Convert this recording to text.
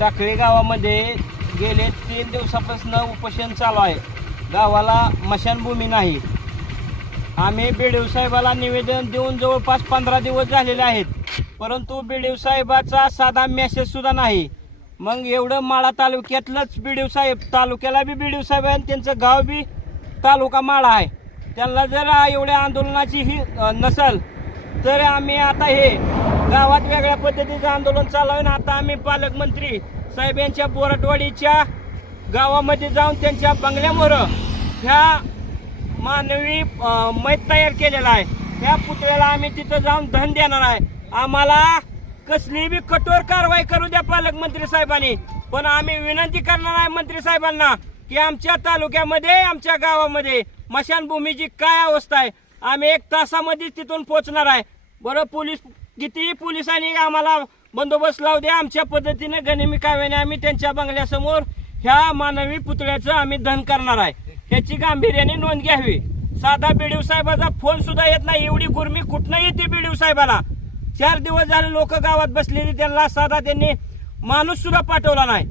टाकळी गावामध्ये गेले तीन दिवसापासून उपोषण चालू आहे. गावाला मशानभूमी नाही. आम्ही बीडीव साहेबाला निवेदन देऊन जवळपास पंधरा दिवस झालेले आहेत. परंतु बीडीव साहेबाचा साधा मेसेजसुद्धा नाही. मग एवढं माळा तालुक्यातलंच बीडीव साहेब तालुक्याला बी बीडीव साहेब आहे आणि त्यांचं गाव बी तालुका माळा आहे. त्यांना जर एवढ्या आंदोलनाची ही नसल तर आम्ही आता हे गावात वेगळ्या पद्धतीचं आंदोलन चालवून आता आम्ही पालकमंत्री साहेब यांच्या बोरटवाडीच्या गावामध्ये जाऊन त्यांच्या बंगल्यावर ह्या मानवी मैत तयार केलेला आहे. त्या पुतळ्याला आम्ही तिथं जाऊन धन देणार आहे. आम्हाला कसली बी कठोर कारवाई करू द्या पालकमंत्री साहेबांनी. पण आम्ही विनंती करणार आहे मंत्री साहेबांना की आमच्या तालुक्यामध्ये आमच्या गावामध्ये मशानभूमीची काय अवस्था आहे? आम्ही एक तासामध्ये तिथून पोहोचणार आहे. बरं पोलीस कितीही पोलिसांनी आम्हाला बंदोबस्त लावू द्या आमच्या पद्धतीने गनिमी काव्याने आम्ही त्यांच्या बंगल्यासमोर ह्या मानवी पुतळ्याचं आम्ही धन करणार आहे. ह्याची गांभीर्याने नोंद घ्यावी. साधा बीडीओ साहेबाचा फोन सुद्धा येत नाही. एवढी गुरमी कुठनं येते बीडीओ साहेबाला? चार दिवस झाले लोक गावात बसलेली त्यांना साधा त्यांनी माणूस सुद्धा पाठवला नाही.